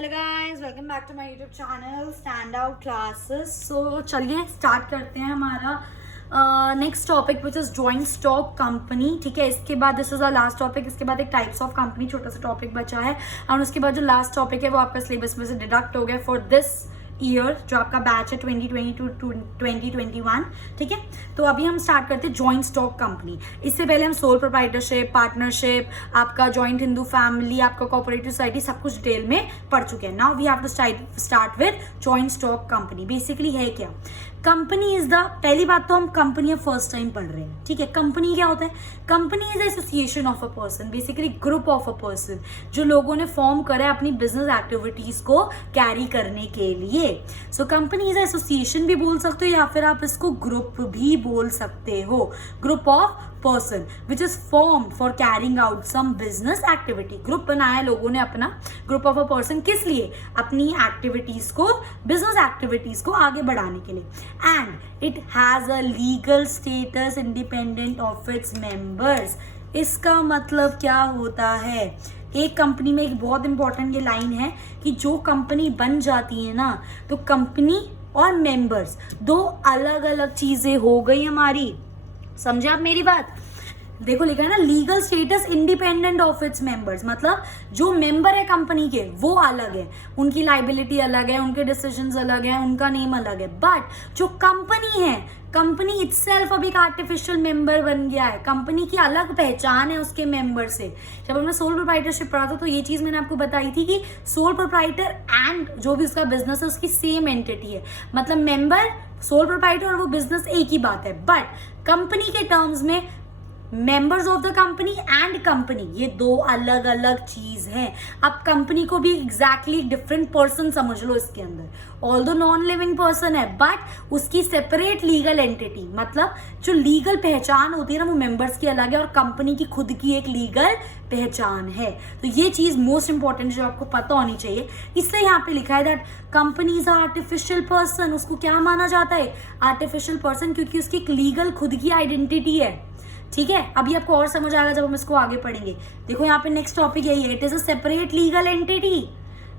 Hello guys, welcome back to my YouTube channel stand out classes. So चलिए start करते हैं हमारा next topic which is joint stock company. ठीक है, इसके बाद this is our last topic. इसके बाद एक टाइप्स ऑफ कंपनी छोटा सा टॉपिक बचा है और उसके बाद जो लास्ट टॉपिक है वो आपका सिलेबस में से डिडक्ट हो गया फॉर दिस ईयर, जो आपका बैच है 2020 टू 2021। ठीक है, तो अभी हम स्टार्ट करते हैं जॉइंट स्टॉक कंपनी। इससे पहले हम सोल प्रोप्राइटरशिप, पार्टनरशिप, आपका जॉइंट हिंदू फैमिली, आपका कोऑपरेटिव सोसाइटी सब कुछ डिटेल में पढ़ चुके हैं। Now we have to start with joint stock company. Basically है क्या कंपनी? इज द, पहली बात तो हम कंपनी फर्स्ट टाइम पढ़ रहे हैं। ठीक है, कंपनी क्या होता है? Company is association of a person, basically group of a person जो लोगों ने फॉर्म करा है अपनी बिजनेस एक्टिविटीज को कैरी करने के लिए। सो कंपनी इज एसोसिएशन भी बोल सकते हो या फिर आप इसको ग्रुप भी बोल सकते हो। Group of person which is form for carrying out some business activity. Group बनाया लोगों ने अपना, ग्रुप ऑफ अ पर्सन, किस लिए? अपनी एक्टिविटीज को, बिजनेस एक्टिविटीज को आगे बढ़ाने के लिए। And it has a legal status independent of its members. इसका मतलब क्या होता है? एक कंपनी में एक बहुत इंपॉर्टेंट ये लाइन है कि जो कंपनी बन जाती है ना, तो कंपनी और मेंबर्स दो अलग अलग चीजें हो गई हमारी। समझे आप मेरी बात? देखो लिखा है ना, legal status independent of its members, मतलब जो मेंबर है कंपनी के वो अलग है, उनकी लाइबिलिटी अलग है, उनके डिसीजंस अलग है, उनका नेम अलग है। बट जो कंपनी है, कंपनी इटसेल्फ अब एक आर्टिफिशियल मेंबर बन गया है। कंपनी की अलग पहचान है उसके मेंबर से। जब हमने सोल प्रोप्राइटरशिप पढ़ा था तो ये चीज मैंने आपको बताई थी कि सोल प्रोप्राइटर एंड जो भी उसका बिजनेस है उसकी सेम एंटिटी है। मतलब मेंबर, सोल प्रोप्राइटर और वो बिजनेस एक ही बात है। बट कंपनी के टर्म्स में members of the company and company ये दो अलग अलग चीज है। अब कंपनी को भी एग्जैक्टली डिफरेंट पर्सन समझ लो इसके अंदर। ऑल्दो नॉन लिविंग पर्सन है बट उसकी सेपरेट लीगल एंटिटी, मतलब जो लीगल पहचान होती है ना वो मेंबर्स की अलग है और कंपनी की खुद की एक लीगल पहचान है। तो ये चीज मोस्ट इंपॉर्टेंट जो आपको पता होनी चाहिए। इसलिए यहाँ पे लिखा है that company is artificial person. उसको क्या माना जाता है? आर्टिफिशियल पर्सन, क्योंकि उसकी एक लीगल खुद की आइडेंटिटी है। ठीक है, अभी आपको और समझ आएगा जब हम इसको आगे पढ़ेंगे। देखो यहाँ पे नेक्स्ट टॉपिक यही है, it is a separate legal entity.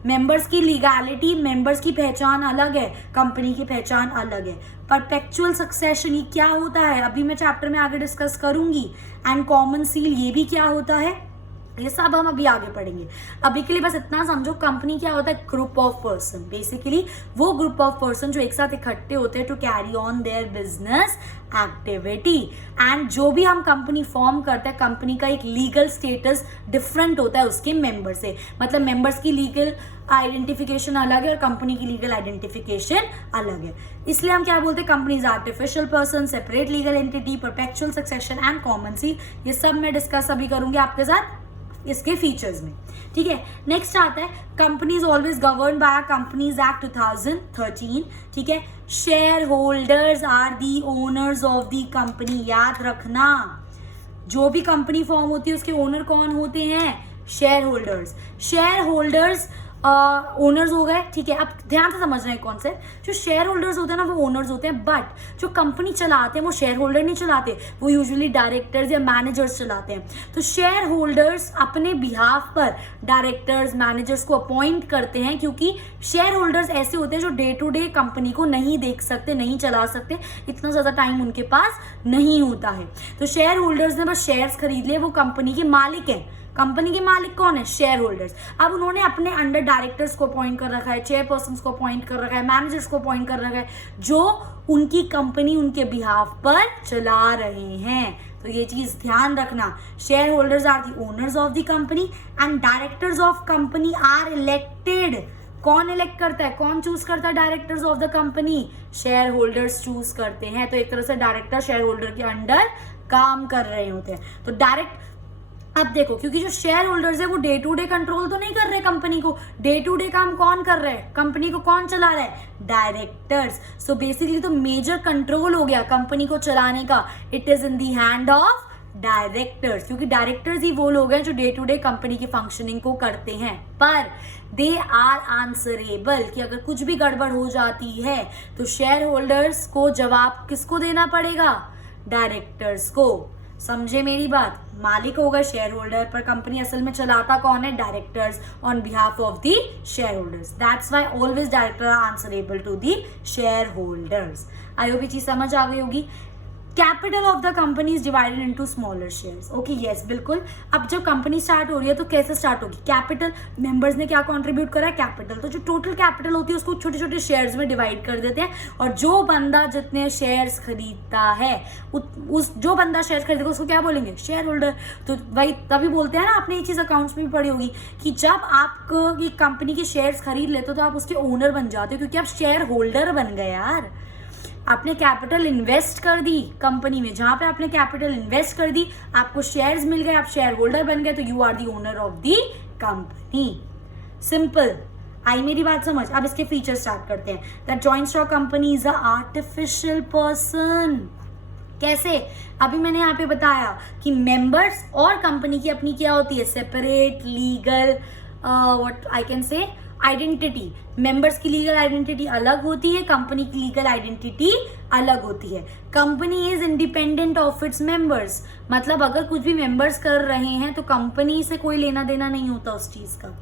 Members की लीगैलिटी, मेंबर्स की पहचान अलग है, कंपनी की पहचान अलग है। परपेचुअल सक्सेशन ये क्या होता है अभी मैं चैप्टर में आगे डिस्कस करूंगी। एंड कॉमन सील ये भी क्या होता है, ये सब हम अभी आगे पढ़ेंगे। अभी के लिए बस इतना समझो, कंपनी क्या होता है? Group of person. बेसिकली वो ग्रुप ऑफ पर्सन जो एक साथ इकट्ठे होते हैं to carry on their business activity. And जो भी हम कंपनी फॉर्म करते हैं, कंपनी का एक लीगल स्टेटस डिफरेंट होता है उसके मेंबर से। मतलब मेंबर्स की लीगल आइडेंटिफिकेशन अलग है और कंपनी की लीगल आइडेंटिफिकेशन अलग है। इसलिए हम क्या बोलते हैं? Company is artificial person, separate legal entity, perpetual succession and common seal. ये सब मैं डिस्कस अभी करूंगी आपके साथ इसके फीचर्स में। ठीक है, नेक्स्ट आता है company is always govern by companies act 2013। ठीक है, share holders are the owners of the company. याद रखना, जो भी कंपनी फॉर्म होती है उसके ओनर कौन होते हैं? Share holders. Share holders owners हो गए। ठीक है, अब ध्यान से समझना है कॉन्सेप्ट। जो शेयर होल्डर्स होते हैं ना वो ओनर्स होते हैं, बट जो कंपनी चलाते हैं वो शेयर होल्डर नहीं चलाते, वो यूजुअली डायरेक्टर्स या मैनेजर्स चलाते हैं। तो शेयर होल्डर्स अपने बिहाफ पर डायरेक्टर्स, मैनेजर्स को अपॉइंट करते हैं, क्योंकि शेयर होल्डर्स ऐसे होते हैं जो डे टू डे कंपनी को नहीं देख सकते, नहीं चला सकते, इतना ज्यादा टाइम उनके पास नहीं होता है। तो शेयर होल्डर्स ने बस शेयर्स खरीद लिए, वो कंपनी के मालिक हैं। कंपनी के मालिक कौन है? Share holders. अब उन्होंने अपने अंडर डायरेक्टर्स को अपॉइंट कर रखा है, चेयरपर्सन को अपॉइंट कर रखा है, मैनेजर्स को अपॉइंट कर रखा है, जो उनकी कंपनी उनके बिहाफ पर चला रहे हैं। तो ये चीज ध्यान रखना, share holders are the owners of the company and directors of company are elected. कौन इलेक्ट करता है? कौन चूज करता है directors of the company? Share holders choose करते हैं। तो एक तरह से डायरेक्टर शेयर होल्डर के अंडर काम कर रहे होते हैं। तो डायरेक्ट, अब देखो, क्योंकि जो शेयर होल्डर्स है वो डे टू डे कंट्रोल तो नहीं कर रहे कंपनी को, डे टू डे काम कौन कर रहे हैं? कंपनी को कौन चला रहा है? डायरेक्टर्स। सो बेसिकली तो मेजर कंट्रोल हो गया कंपनी को चलाने का, it is in the hand of directors, क्योंकि डायरेक्टर्स ही वो लोग हैं जो डे टू डे कंपनी की फंक्शनिंग को करते हैं। पर दे आर आंसरेबल, कि अगर कुछ भी गड़बड़ हो जाती है तो शेयर होल्डर्स को जवाब किसको देना पड़ेगा? डायरेक्टर्स को। समझे मेरी बात? मालिक होगा शेयर होल्डर, पर कंपनी असल में चलाता कौन है? Directors on behalf of the share holders. That's why always director are answerable to the share holders. I hope ये चीज समझ आ गई होगी। Capital of the company is divided into smaller shares. Okay yes बिल्कुल। अब जब कंपनी स्टार्ट हो रही है तो कैसे स्टार्ट होगी? कैपिटल, मेंबर्स ने क्या कंट्रीब्यूट करा है? कैपिटल। तो जो टोटल कैपिटल होती है उसको छोटे छोटे शेयर्स में डिवाइड कर देते हैं, और जो बंदा जितने शेयर्स खरीदता है उस जो बंदा शेयर खरीदेगा उसको क्या बोलेंगे? Share holder. तो वही तभी बोलते हैं ना, आपने ये चीज अकाउंट्स में भी पढ़ी होगी कि जब आप कंपनी के शेयर्स खरीद लेते हो तो आप उसके ओनर बन जाते हो, क्योंकि आप शेयर होल्डर बन गए यार। आपने कैपिटल इन्वेस्ट कर दी कंपनी में, जहां पे आपने कैपिटल इन्वेस्ट कर दी आपको शेयर्स मिल गए, आप शेयर होल्डर बन गए, तो you are the owner of the company. Simple. आई मेरी बात समझ? अब इसके फीचर स्टार्ट करते हैं। That joint stock company is a artificial person. कैसे? अभी मैंने यहाँ पे बताया कि मेंबर्स और कंपनी की अपनी क्या होती है? Separate legal what I can say identity. Members की लीगल आइडेंटिटी अलग होती है, कंपनी की लीगल आइडेंटिटी अलग होती है। Company is independent of its members, मतलब अगर कुछ भी मेंबर्स कर रहे हैं तो कंपनी से कोई लेना देना नहीं होता उस चीज का।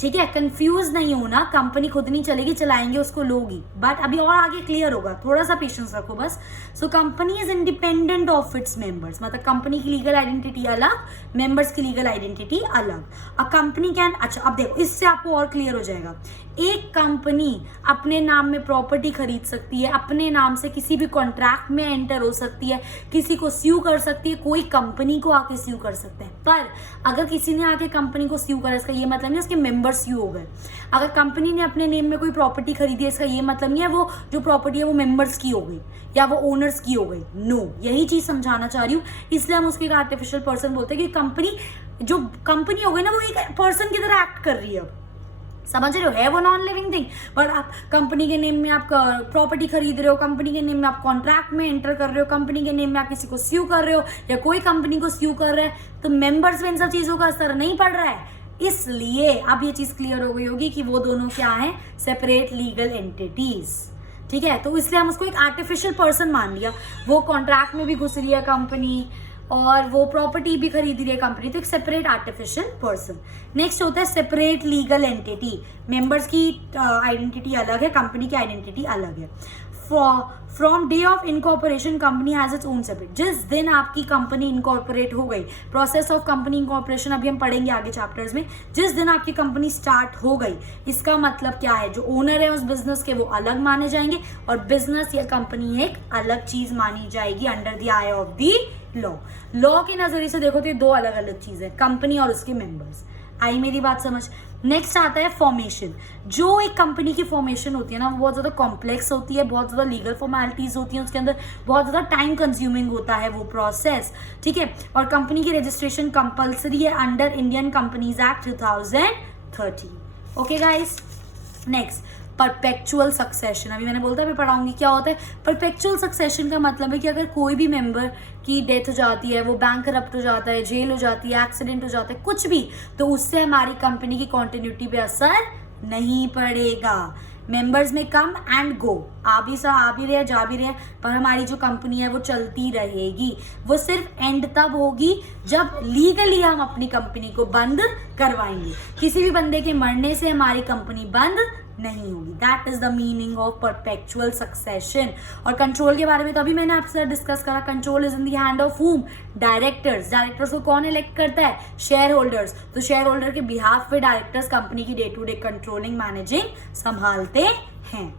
ठीक है, कंफ्यूज नहीं होना, कंपनी खुद नहीं चलेगी, चलाएंगे उसको लोग ही, बट अभी और आगे क्लियर होगा, थोड़ा सा पेशेंस रखो बस। So company is independent of its members, मतलब कंपनी की लीगल आइडेंटिटी अलग, मेंबर्स की लीगल आइडेंटिटी अलग। अ कंपनी कैन, अच्छा अब देखो इससे आपको और क्लियर हो जाएगा। एक कंपनी अपने नाम में प्रॉपर्टी खरीद सकती है, अपने नाम से किसी भी कॉन्ट्रैक्ट में एंटर हो सकती है, किसी को स्यू कर सकती है, कोई कंपनी को आके स्यू कर सकते हैं। पर अगर किसी ने आके कंपनी को स्यू करा, इसका ये मतलब नहीं उसके मेंबर स्यू हो गए। अगर कंपनी ने अपने नेम में कोई प्रॉपर्टी खरीदी है, इसका ये मतलब नहीं है वो जो प्रॉपर्टी है वो मेंबर्स की हो गई या वो ओनर्स की हो गई। नो, यही चीज समझाना चाह रही हूँ, इसलिए हम उसके आर्टिफिशियल पर्सन बोलते हैं कि कंपनी, जो कंपनी हो गई ना वो एक पर्सन की तरह एक्ट कर रही है। समझ रहे हो? है वो नॉन लिविंग थिंग, बट आप कंपनी के नेम में आप प्रॉपर्टी खरीद रहे हो, कंपनी के नेम में आप कॉन्ट्रैक्ट में एंटर कर रहे हो, कंपनी के नेम में आप किसी को स्यू कर रहे हो या कोई कंपनी को स्यू कर रहे हैं, तो मेंबर्स में इन सब चीजों का असर नहीं पड़ रहा है। इसलिए अब ये चीज क्लियर हो गई होगी कि वो दोनों क्या है? Separate legal entities. ठीक है, तो इसलिए हम उसको एक आर्टिफिशियल पर्सन मान लिया। वो कॉन्ट्रैक्ट में भी घुस रही है कंपनी और वो प्रॉपर्टी भी खरीद रही है कंपनी, तो एक सेपरेट आर्टिफिशियल पर्सन। नेक्स्ट होता है सेपरेट लीगल एंटिटी। मेंबर्स की आइडेंटिटी अलग है, कंपनी की आइडेंटिटी अलग है। From day of incorporation company has its own separate. जिस दिन आपकी कंपनी इनकॉर्पोरेट हो गई, प्रोसेस ऑफ कंपनी इनकॉर्पोरेशन अभी हम पढ़ेंगे आगे चैप्टर्स में, जिस दिन आपकी कंपनी स्टार्ट हो गई, इसका मतलब क्या है? जो ओनर है उस बिजनेस के वो अलग माने जाएंगे और बिजनेस या कंपनी एक अलग चीज मानी जाएगी under the I of the law. Law के नजरिए से देखो तो ये दो अलग अलग चीजें, कंपनी और उसके मेंबर्स। आई मेरी बात समझ? नेक्स्ट आता है फॉर्मेशन। जो एक कंपनी की फॉर्मेशन होती है ना, वो बहुत ज्यादा कॉम्प्लेक्स होती है, बहुत ज्यादा लीगल फॉर्मेलिटीज होती हैं, उसके अंदर बहुत ज्यादा टाइम कंज्यूमिंग होता है वो प्रोसेस। ठीक है, और कंपनी की रजिस्ट्रेशन कंपल्सरी है under Indian companies act 2013। Okay guys, next perpetual succession. अभी मैंने बोलता है मैं पढ़ाऊंगी क्या होता है परपेचुअल सक्सेशन। का मतलब है कि अगर कोई भी मेंबर की डेथ हो जाती है, वो बैंक करप्ट हो जाता है, जेल हो जाती है, एक्सीडेंट हो जाता है, कुछ भी, तो उससे हमारी कंपनी की कॉन्टिन्यूटी पे असर नहीं पड़ेगा। मेंबर्स में कम एंड गो, आ भी रहे जा भी रहे, पर हमारी जो कंपनी है वो चलती रहेगी। वो सिर्फ एंड तब होगी जब लीगली हम अपनी कंपनी को बंद करवाएंगे। किसी भी बंदे के मरने से हमारी कंपनी बंद नहीं होगी। That is the meaning of perpetual succession. और कंट्रोल के बारे में तो अभी मैंने आपसे डिस्कस करा। Control is in the hand of whom? Directors. Directors को कौन इलेक्ट करता है? Share holders. तो शेयर होल्डर के बिहाफ पे डायरेक्टर्स कंपनी की day to day controlling managing संभालते हैं।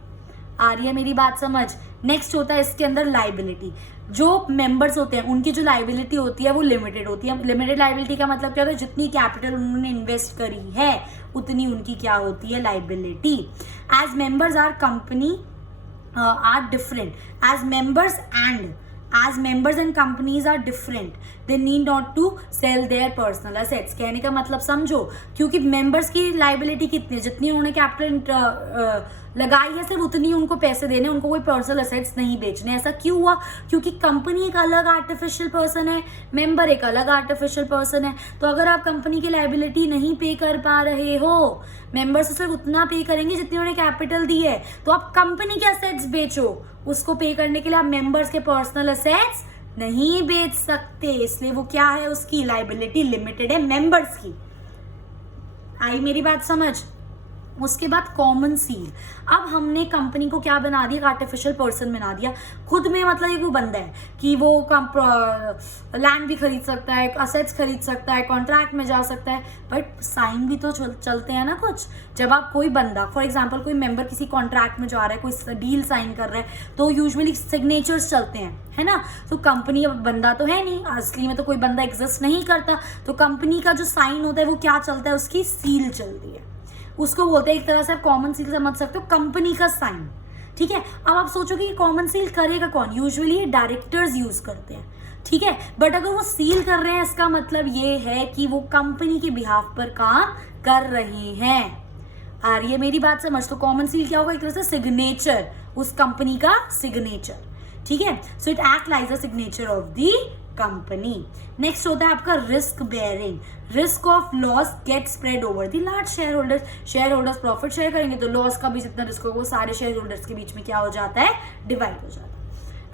आ रही है मेरी बात समझ? नेक्स्ट होता है इसके अंदर लाइबिलिटी। जो मेंबर्स होते हैं उनकी जो लाइबिलिटी होती है वो लिमिटेड होती है। लिमिटेड लाइबिलिटी का मतलब क्या होता है? जितनी कैपिटल उन्होंने इन्वेस्ट करी है उतनी उनकी क्या होती है? Liability. As members are company are different, as members and companies are different, they need not to sell their personal assets। कहने का मतलब समझो, क्योंकि मेंबर्स की लाइबिलिटी कितनी है? जितनी उन्होंने कैपिटल लगाई है सिर्फ उतनी उनको पैसे देने, उनको कोई पर्सनल असेट्स नहीं बेचने। ऐसा क्यों हुआ? क्योंकि कंपनी एक अलग आर्टिफिशियल पर्सन है, मेंबर एक अलग आर्टिफिशियल पर्सन है। तो अगर आप कंपनी की लाइबिलिटी नहीं पे कर पा रहे हो, मेंबर से सिर्फ उतना पे करेंगे जितनी उन्होंने कैपिटल दी है, तो आप कंपनी के असेट्स बेचो। उसको पे करने के लिए आप मेंबर्स के पर्सनल असेट्स नहीं बेच सकते, इसलिए वो क्या है, उसकी लाइबिलिटी लिमिटेड है मेंबर्स की। आई मेरी बात समझ? उसके बाद कॉमन सील। अब हमने कंपनी को क्या बना दिया, आर्टिफिशियल पर्सन बना दिया। खुद में मतलब एक वो बंदा है कि वो लैंड भी खरीद सकता है, असेट्स खरीद सकता है, कॉन्ट्रैक्ट में जा सकता है, बट साइन भी तो चलते हैं ना कुछ। जब आप कोई बंदा, फॉर एग्जाम्पल कोई मेंबर किसी कॉन्ट्रैक्ट में जा रहा है, कोई डील साइन कर रहा है, तो यूजुअली सिग्नेचर्स चलते हैं, है ना। तो कंपनी अब बंदा तो है नहीं, असली में तो कोई बंदा एग्जिस्ट नहीं करता, तो कंपनी का जो साइन होता है वो क्या चलता है, उसकी सील चलती है। उसको बोलते हैं, एक तरह से आप कॉमन सील समझ सकते हो, कंपनी का साइन। ठीक है, अब आप सोचो कि कॉमन सील करेगा कौन, यूजुअली डायरेक्टर्स यूज करते हैं। ठीक है, बट अगर वो सील कर रहे हैं, इसका मतलब ये है कि वो कंपनी के बिहाफ पर काम कर रहे हैं। आ रही है मेरी बात समझ? तो कॉमन सील क्या होगा, एक तरह से सिग्नेचर, उस कंपनी का सिग्नेचर। ठीक है, so it act like the signature of the company. Next होता है आपका risk bearing. Risk of loss get spread over the large share holders. Share holders profit share करेंगे तो लॉस का भी जितना रिस्क होगा वो सारे शेयर होल्डर्स के बीच में क्या हो जाता है, डिवाइड हो जाता है।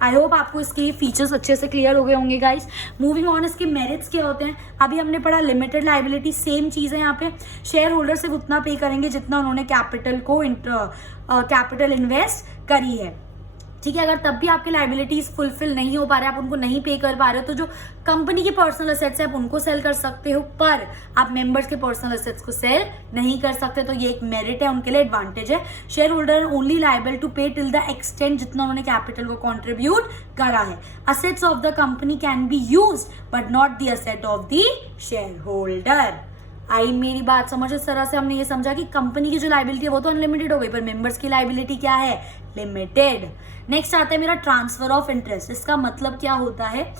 आई होप आपको इसके फीचर्स अच्छे से क्लियर हो गए होंगे गाइस। मूविंग ऑन, इसके मेरिट्स क्या होते हैं, अभी हमने पढ़ा लिमिटेड लाइबिलिटी, सेम चीज़ है यहाँ पे। शेयर होल्डर सिर्फ उतना पे करेंगे जितना उन्होंने कैपिटल इन्वेस्ट करी है। ठीक है, अगर तब भी आपके लाइबिलिटीज फुलफिल नहीं हो पा रहे, आप उनको नहीं पे कर पा रहे हो, तो जो कंपनी के पर्सनल एसेट्स है आप उनको सेल कर सकते हो, पर आप मेंबर्स के पर्सनल एसेट्स को सेल नहीं कर सकते। तो ये एक मेरिट है, उनके लिए एडवांटेज है। Shareholder only liable to pay till the extent जितना उन्होंने कैपिटल को कॉन्ट्रीब्यूट करा है। Assets of the company can be used but not the asset of the share holder. आई मेरी बात समझ? इस तरह से हमने ये समझा कि कंपनी की जो लाइबिलिटी है वो तो अनलिमिटेड हो गई, पर मेंबर्स की लाइबिलिटी क्या है, लिमिटेड। नेक्स्ट आता है मेरा ट्रांसफर ऑफ इंटरेस्ट। इसका मतलब क्या होता है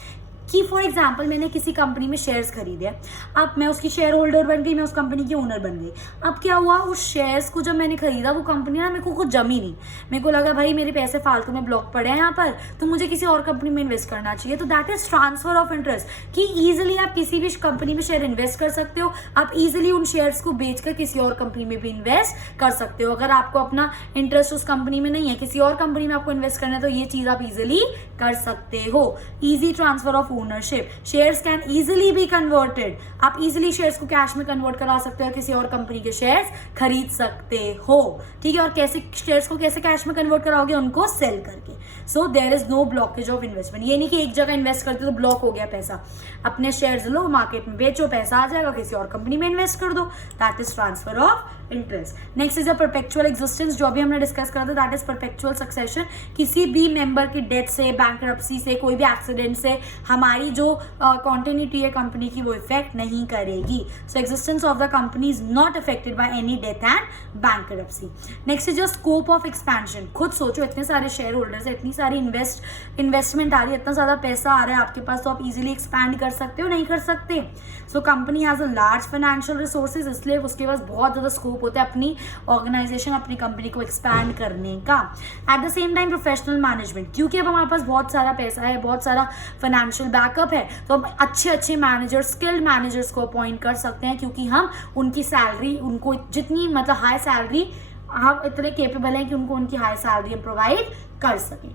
कि फॉर एग्जाम्पल मैंने किसी कंपनी में शेयर्स खरीदे, अब मैं उसकी शेयर होल्डर बन गई, मैं उस कंपनी की ओनर बन गई। अब क्या हुआ, उस शेयर्स को जब मैंने खरीदा, वो कंपनी ना मेरे को कुछ जमी नहीं, मेरे को लगा भाई मेरे पैसे फालतू में ब्लॉक पड़े हैं यहाँ पर, तो मुझे किसी और कंपनी में इन्वेस्ट करना चाहिए। तो that is transfer of interest, कि ईजिली आप किसी भी कंपनी में शेयर इन्वेस्ट कर सकते हो, आप ईजिली उन शेयर्स को बेचकर किसी और कंपनी में भी इन्वेस्ट कर सकते हो। अगर आपको अपना इंटरेस्ट उस कंपनी में नहीं है, किसी और कंपनी में आपको इन्वेस्ट करना है, तो ये चीज आप इजिली कर सकते हो। Easy transfer of ownership, shares can easily be converted, आप इजीली शेयर्स को कैश में कन्वर्ट करा सकते हो, किसी और कंपनी के शेयर्स खरीद सकते हो। ठीक है, और कैसे शेयर्स को कैसे कैश में कन्वर्ट कराओगे, उनको सेल करके। So there is no blockage of investment. ये नहीं कि एक जगह इन्वेस्ट करते तो ब्लॉक हो गया पैसा, अपने शेयर्स लो, मार्केट में बेचो, पैसा आ जाएगा, किसी और कंपनी में इन्वेस्ट कर दो। That is transfer of interest. Next is a perpetual existence, जो अभी हमने डिस्कस करा था, दैट इज परपेचुअल सक्सेशन। किसी भी मेंबर की डेथ से, बैंकरप्सी से, कोई भी एक्सीडेंट से हमारी जो कॉन्टिन्यूटी है कंपनी की, वो इफेक्ट नहीं करेगी। So existence of the company is not affected by any death and bankruptcy. Next is your scope of expansion. खुद सोचो, इतने सारे शेयर होल्डर्स है, इतनी सारी इन्वेस्टमेंट आ रही है, इतना ज्यादा पैसा आ रहा है आपके पास, तो आप इजिली एक्सपैंड कर सकते हो, नहीं कर सकते। So company has a large financial resources, इसलिए उसके पास बहुत ज्यादा स्कोप होता है अपनी ऑर्गेनाइजेशन, अपनी कंपनी को एक्सपैंड करने का। At the same time professional management, क्योंकि अब हमारे पास बहुत सारा पैसा है, बहुत सारा फाइनेंशियल बैकअप है, तो हम अच्छे अच्छे मैनेजर्स, स्किल्ड मैनेजर्स को अपॉइंट कर सकते हैं, क्योंकि हम उनकी सैलरी, उनको जितनी मतलब हाई सैलरी, हम इतने केपेबल हैं कि उनको उनकी हाई सैलरी हम प्रोवाइड कर सकें।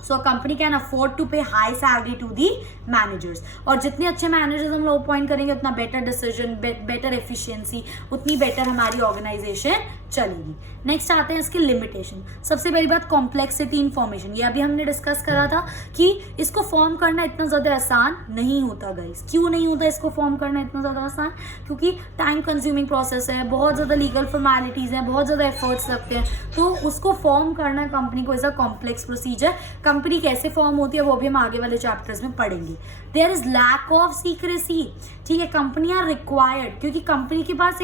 So company can afford to pay high salary to the managers, और जितने अच्छे मैनेजर्स हम लोग अपॉइंट करेंगे, उतना बेटर डिसीजन, बेटर एफिशिएंसी, उतनी बेटर हमारी ऑर्गेनाइजेशन चलेगी। नेक्स्ट आते हैं इसके लिमिटेशन। सबसे पहली बात, कॉम्प्लेक्सिटी इंफॉर्मेशन। ये अभी हमने डिस्कस करा था कि इसको फॉर्म करना इतना ज़्यादा आसान नहीं होता गाइस। क्यों नहीं होता इसको फॉर्म करना इतना ज़्यादा आसान? क्योंकि टाइम कंज्यूमिंग प्रोसेस है, बहुत ज़्यादा लीगल फॉर्मेलिटीज़ हैं, बहुत ज़्यादा एफर्ट्स लगते हैं, तो उसको फॉर्म करना कंपनी को is a complex procedure. Company कैसे फॉर्म होती है वो भी हम आगे वाले चैप्टर्स में पढ़ेंगे। There is lack of secrecy. ठीक है, कंपनियां रिक्वायर्ड, क्योंकि कंपनी के पास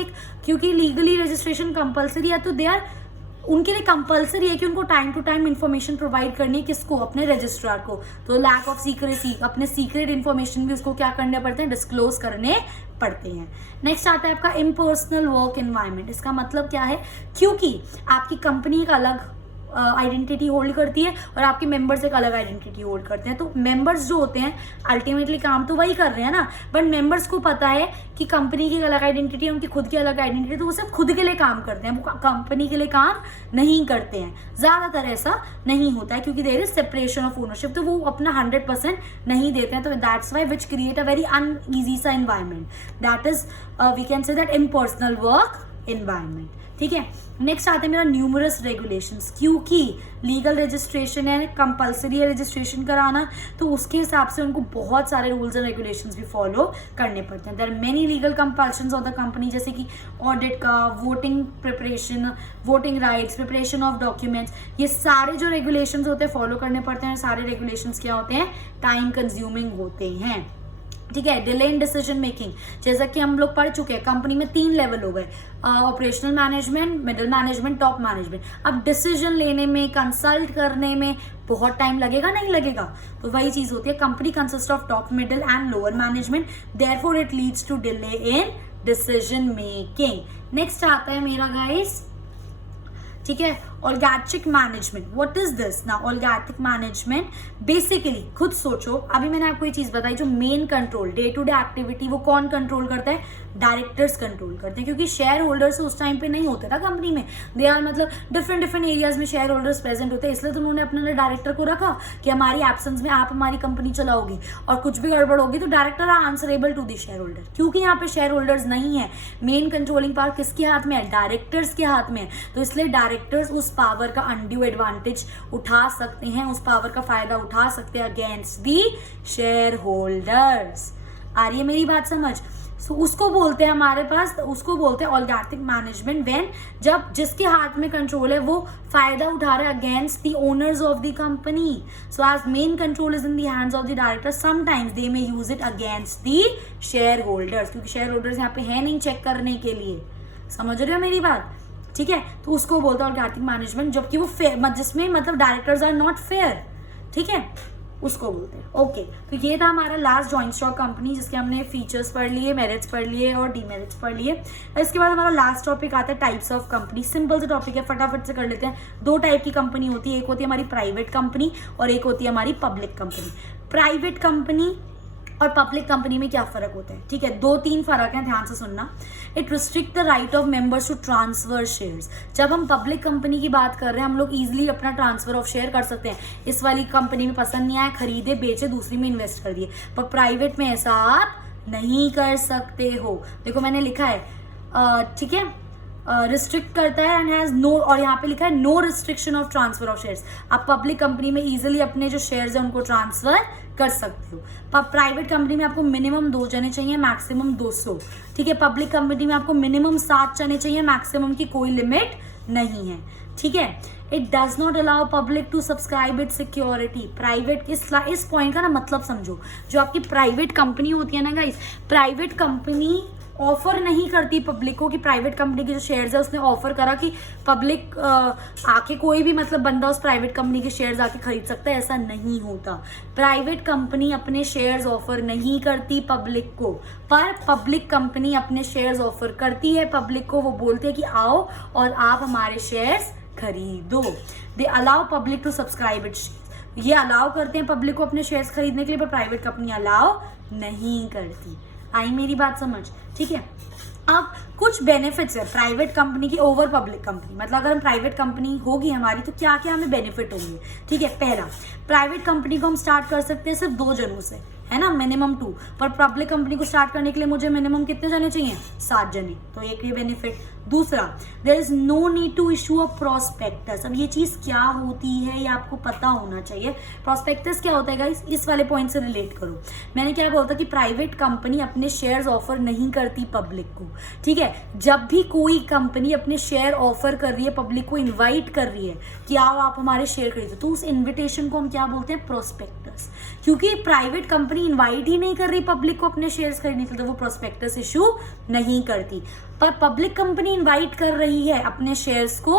क्योंकि लीगली रजिस्ट्रेशन कंपलसरी है, तो दे आर, उनके लिए कंपलसरी है कि उनको time to time information provide करनी है, किसको, अपने रजिस्ट्रार को। तो लैक ऑफ सीक्रेसी, अपने सीक्रेट इंफॉर्मेशन भी उसको क्या करने पड़ते हैं, डिस्क्लोज करने पड़ते हैं। नेक्स्ट आता है आपका इम्पर्सनल वर्क एनवायरनमेंट। इसका मतलब क्या है, क्योंकि आपकी कंपनी एक अलग आइडेंटिटी होल्ड करती है और आपके मेंबर्स एक अलग आइडेंटिटी होल्ड करते हैं। तो मेंबर्स जो होते हैं अल्टीमेटली काम तो वही कर रहे हैं ना, बट मेंबर्स को पता है कि कंपनी की अलग आइडेंटिटी है, उनकी खुद की अलग आइडेंटिटी, तो वो सब खुद के लिए काम करते हैं, वो कंपनी के लिए काम नहीं करते हैं। ज़्यादातर ऐसा नहीं होता है क्योंकि there is separation of ownership, तो वो अपना 100% नहीं देते हैं। तो that's why which create a very uneasy सा environment, that is we can say that impersonal work environment. ठीक है, नेक्स्ट आते हैं मेरा न्यूमरस रेगुलेशंस। क्योंकि लीगल रजिस्ट्रेशन है, कंपल्सरी है रजिस्ट्रेशन कराना, तो उसके हिसाब से उनको बहुत सारे रूल्स एंड रेगुलेशंस भी फॉलो करने पड़ते हैं। There are many legal compulsions of the company, जैसे कि ऑडिट का, voting preparation, voting rights, preparation of documents, ये सारे जो रेगुलेशंस होते हैं फॉलो करने पड़ते हैं। सारे रेगुलेशंस क्या होते हैं? टाइम कंज्यूमिंग होते हैं। ठीक है, डिले इन डिसीजन मेकिंग, जैसा कि हम लोग पढ़ चुके हैं, कंपनी में 3 लेवल हो गए, operational management, middle management, top management. अब डिसीजन लेने में, कंसल्ट करने में बहुत टाइम लगेगा, नहीं लगेगा? तो वही चीज होती है, company consist of top, middle and lower management, therefore it leads to delay in decision making. Next आता है मेरा गाइस, ठीक है, oligarchic management. What is this ना? ओलिगार्चिक मैनेजमेंट बेसिकली, खुद सोचो, अभी मैंने आपको ये चीज बताई, जो main control, day to day activity, वो कौन कंट्रोल करता है? डायरेक्टर्स कंट्रोल करते हैं, क्योंकि शेयर होल्डर्स उस टाइम पे नहीं होते था कंपनी में, दे आर मतलब डिफरेंट एरियाज में शेयर होल्डर्स प्रेजेंट होते हैं, इसलिए तो उन्होंने अपने डायरेक्टर को रखा कि हमारी एब्सेंस में आप हमारी कंपनी चलाओगी और कुछ भी गड़बड़ होगी तो director are answerable to the share holder. क्योंकि यहाँ पे शेयर होल्डर्स नहीं है, मेन कंट्रोलिंग पावर किसके हाथ में है? डायरेक्टर्स के हाथ में है। तो इसलिए डायरेक्टर्स उस पावर का अनड्यू एडवांटेज उठा सकते हैं, उस पावर का फायदा उठा सकते हैं अगेंस्ट दी शेयर होल्डर्स। आ रही है मेरी बात समझ? सो उसको बोलते हैं हमारे पास, उसको बोलते हैं ओलिगार्चिक मैनेजमेंट, व्हेन जब जिसके हाथ में कंट्रोल है वो फायदा उठा रहा है against the owners of the company. So as main control is in the hands of the director, sometimes they may use it against the share holders, क्योंकि शेयर होल्डर्स यहाँ पे है नहीं चेक करने के लिए। समझ रहे हो मेरी बात? ठीक है, तो उसको बोलता है ओलिगार्चिक मैनेजमेंट, जबकि वो फेयर, जिसमें मतलब डायरेक्टर्स आर नॉट फेयर। ठीक है, उसको बोलते हैं। ओके, तो ये था हमारा लास्ट जॉइंट स्टॉक कंपनी, जिसके हमने फीचर्स पढ़ लिए, मेरिट्स पढ़ लिए और डीमेरिट्स पढ़ लिए। इसके बाद हमारा लास्ट टॉपिक आता है टाइप्स ऑफ कंपनी। सिंपल से टॉपिक है, फटाफट से कर लेते हैं। 2 टाइप की कंपनी होती है, एक होती है हमारी प्राइवेट कंपनी और एक होती है हमारी पब्लिक कंपनी। प्राइवेट कंपनी और पब्लिक कंपनी में क्या फर्क होता है? ठीक है, 2-3 फर्क है, ध्यान से सुनना। It restrict the right of members to transfer shares. जब हम पब्लिक कंपनी की बात कर रहे हैं, हम लोग इजीली अपना ट्रांसफर ऑफ शेयर कर सकते हैं। इस वाली कंपनी में पसंद नहीं आया, खरीदे, बेचे, दूसरी में इन्वेस्ट कर दिए। पर प्राइवेट में ऐसा आप नहीं कर सकते हो। देखो मैंने लिखा है, ठीक है, रिस्ट्रिक्ट करता है एंड हैज नो, और यहाँ पे लिखा है no restriction of transfer of shares. आप पब्लिक कंपनी में इजीली अपने जो शेयर्स है उनको ट्रांसफर कर सकते हो। पर प्राइवेट कंपनी में आपको मिनिमम 2 जने चाहिए, मैक्सिमम 200। ठीक है, पब्लिक कंपनी में आपको मिनिमम 7 जने चाहिए, मैक्सिमम की कोई लिमिट नहीं है। ठीक है, it does not allow public to subscribe it security. Private, इस पॉइंट का ना मतलब समझो, जो आपकी प्राइवेट कंपनी होती है ना गाइस, प्राइवेट कंपनी ऑफर नहीं करती पब्लिक को कि प्राइवेट कंपनी के जो शेयर्स है उसने ऑफर करा कि पब्लिक आके कोई भी मतलब बंदा उस प्राइवेट कंपनी के शेयर्स आके खरीद सकता है, ऐसा नहीं होता। प्राइवेट कंपनी अपने शेयर्स ऑफर नहीं करती पब्लिक को, पर पब्लिक कंपनी अपने शेयर्स ऑफर करती है पब्लिक को। वो बोलते हैं कि आओ और आप हमारे शेयर्स खरीदो। They allow public to subscribe it. ये अलाउ करते हैं पब्लिक को अपने शेयर्स खरीदने के लिए, पर प्राइवेट कंपनी अलाउ नहीं करती। आई मेरी बात समझ? ठीक है, अब कुछ बेनिफिट्स है प्राइवेट कंपनी की ओवर पब्लिक कंपनी। मतलब अगर हम प्राइवेट कंपनी होगी हमारी तो क्या क्या हमें बेनिफिट होंगे? ठीक है, पहला, प्राइवेट कंपनी को हम स्टार्ट कर सकते हैं सिर्फ 2 जनों से, है ना, मिनिमम 2। पर पब्लिक कंपनी को स्टार्ट करने के लिए मुझे मिनिमम कितने जने चाहिए? 7 जने। तो एक ये बेनिफिट। दूसरा, there is no need to issue a prospectus. अब ये चीज क्या होती है ये आपको पता होना चाहिए। प्रोस्पेक्टस क्या होता है गाइस? इस वाले पॉइंट से रिलेट करो। मैंने क्या बोला था कि प्राइवेट कंपनी अपने शेयर्स ऑफर नहीं करती पब्लिक को। ठीक है, जब भी कोई कंपनी अपने शेयर ऑफर कर रही है, पब्लिक को इन्वाइट कर रही है कि आओ आप हमारे शेयर खरीदो, तो उस इन्विटेशन को हम क्या बोलते हैं? प्रोस्पेक्टस। क्योंकि प्राइवेट कंपनी इन्वाइट ही नहीं कर रही पब्लिक को अपने शेयर्स खरीदने के लिए, तो वो प्रोस्पेक्टस इशू नहीं करती। पर पब्लिक कंपनी इन्वाइट कर रही है अपने शेयर्स को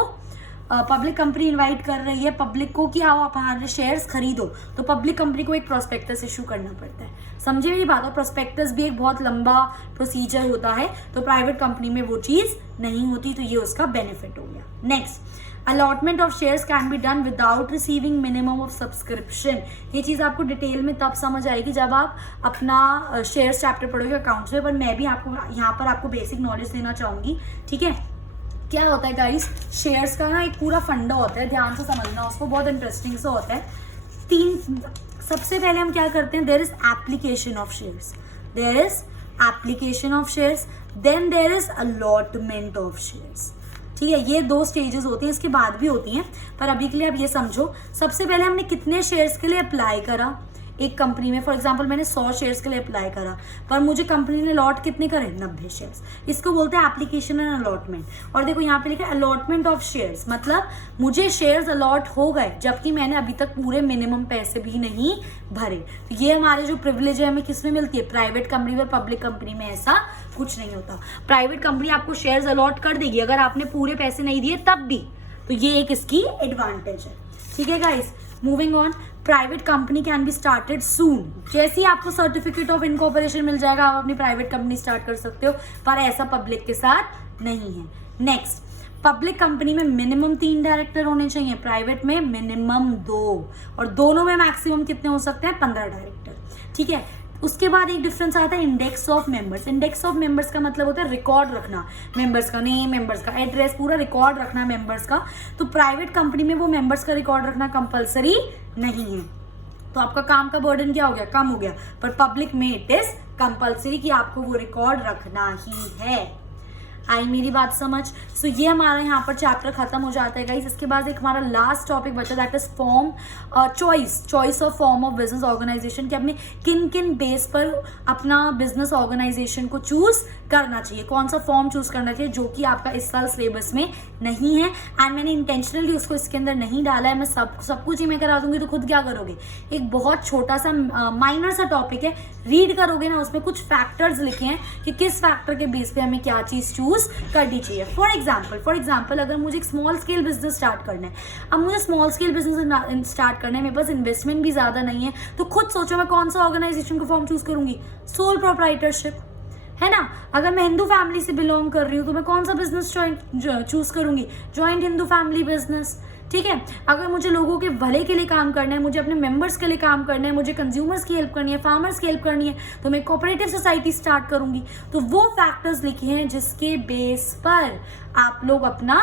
पब्लिक कंपनी इनवाइट कर रही है पब्लिक को कि आओ आप हमारे शेयर्स खरीदो, तो पब्लिक कंपनी को एक प्रोस्पेक्टस इशू करना पड़ता है। समझे मेरी बात? और प्रोस्पेक्टस भी एक बहुत लंबा प्रोसीजर होता है, तो प्राइवेट कंपनी में वो चीज़ नहीं होती, तो ये उसका बेनिफिट हो गया। Next, allotment of shares can be done without receiving minimum of subscription. ये चीज़ आपको डिटेल में तब समझ आएगी जब आप अपना शेयर्स चैप्टर पढ़ोगे अकाउंट्स में, पर मैं भी आपको यहाँ पर आपको बेसिक नॉलेज देना चाहूँगी। ठीक है, क्या होता है गाइस, शेयर्स का ना एक पूरा फंडा होता है, ध्यान से समझना उसको, बहुत इंटरेस्टिंग सा होता है। सबसे पहले हम क्या करते हैं, there is application of shares, there is application of shares, then there is allotment of shares. ठीक है, ये 2 स्टेजेस होती हैं, इसके बाद भी होती हैं, पर अभी के लिए आप ये समझो। सबसे पहले हमने कितने शेयर्स के लिए अप्लाई करा एक कंपनी में, फॉर एग्जांपल मैंने 100 शेयर्स के लिए अप्लाई करा, पर मुझे कंपनी ने अलॉट कितने करे, 90 शेयर्स। इसको बोलते हैं एप्लीकेशन एंड अलॉटमेंट। और देखो यहाँ पे लिखा है अलॉटमेंट ऑफ शेयर्स, मतलब मुझे शेयर्स अलॉट हो गए जबकि मैंने अभी तक पूरे मिनिमम पैसे भी नहीं भरे। तो ये हमारे जो प्रिविलेज है हमें किस में मिलती है, प्राइवेट कंपनी और पब्लिक कंपनी में ऐसा कुछ नहीं होता। प्राइवेट कंपनी आपको शेयर्स अलॉट कर देगी अगर आपने पूरे पैसे नहीं दिए तब भी, तो ये एक इसकी एडवांटेज है। ठीक है guys, moving on, private company can be started soon. जैसे ही आपको सर्टिफिकेट ऑफ इनकॉर्पोरेशन मिल जाएगा आप अपनी प्राइवेट कंपनी स्टार्ट कर सकते हो, पर ऐसा पब्लिक के साथ नहीं है। नेक्स्ट, पब्लिक कंपनी में मिनिमम 3 डायरेक्टर होने चाहिए, प्राइवेट में मिनिमम 2, और दोनों में मैक्सिमम कितने हो सकते हैं, 15 डायरेक्टर। ठीक है, उसके बाद एक डिफरेंस आता है index of members. Index of members का मतलब होता है रिकॉर्ड रखना, मेंबर्स का नेम, मेंबर्स का एड्रेस, पूरा रिकॉर्ड रखना मेंबर्स का। तो प्राइवेट कंपनी में वो मेंबर्स का रिकॉर्ड रखना कंपलसरी नहीं है, तो आपका काम का बर्डन क्या हो गया, कम हो गया। पर पब्लिक में इट इज कंपलसरी कि आपको वो रिकॉर्ड रखना ही है। आई मेरी बात समझ? सो ये हमारा यहाँ पर चैप्टर खत्म हो जाता है गाइस। इसके बाद एक हमारा लास्ट टॉपिक बचा, that is form choice of form of business organization, कि हमें किन किन बेस पर अपना बिजनेस ऑर्गेनाइजेशन को चूज करना चाहिए, कौन सा फॉर्म चूज करना चाहिए, जो कि आपका इस साल सिलेबस में नहीं है। एंड मैंने इंटेंशनली उसको इसके अंदर नहीं डाला है, मैं सब कुछ ही मैं करा दूंगी, तो खुद क्या करोगे, एक बहुत छोटा सा माइनर सा टॉपिक है, रीड करोगे ना, उसमें कुछ फैक्टर्स लिखे हैं कि किस फैक्टर के बेस पे हमें क्या चीज चूज करनी चाहिए। फॉर एग्जाम्पल अगर मुझे एक स्मॉल स्केल बिजनेस स्टार्ट करना है, अब मुझे स्मॉल स्केल बिजनेस स्टार्ट करना है, मेरे पास इन्वेस्टमेंट भी ज्यादा नहीं है, तो खुद सोचो मैं कौन सा ऑर्गेनाइजेशन को फॉर्म चूज करूंगी, सोल प्रोप्राइटरशिप, है ना। अगर मैं हिंदू फैमिली से बिलोंग कर रही हूँ तो मैं कौन सा बिजनेस चूज करूंगी, जॉइंट हिंदू फैमिली बिजनेस। ठीक है, अगर मुझे लोगों के भले के लिए काम करना है, मुझे अपने मेंबर्स के लिए काम करना है, मुझे कंज्यूमर्स की हेल्प करनी है, फार्मर्स की हेल्प करनी है, तो मैं कोऑपरेटिव सोसाइटी स्टार्ट करूंगी। तो वो फैक्टर्स लिखे हैं जिसके बेस पर आप लोग अपना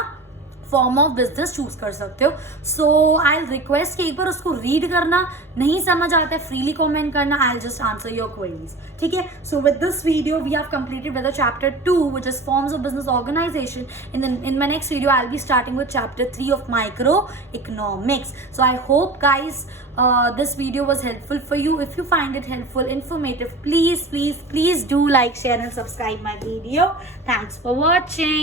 फॉर्म ऑफ बिजनेस चूज कर सकते हो। सो आई विल रिक्वेस्ट कि एक बार उसको रीड करना, नहीं समझ आता है फ्रीली कमेंट करना, I will just answer your queries. ठीक है, so with this video we have completed with chapter 2 which is forms of business organization. In my next video I will be starting with chapter 3 of micro economics. So I hope guys this video was helpful for you. If you find it helpful, informative, please do like, share and subscribe my video. Thanks for watching.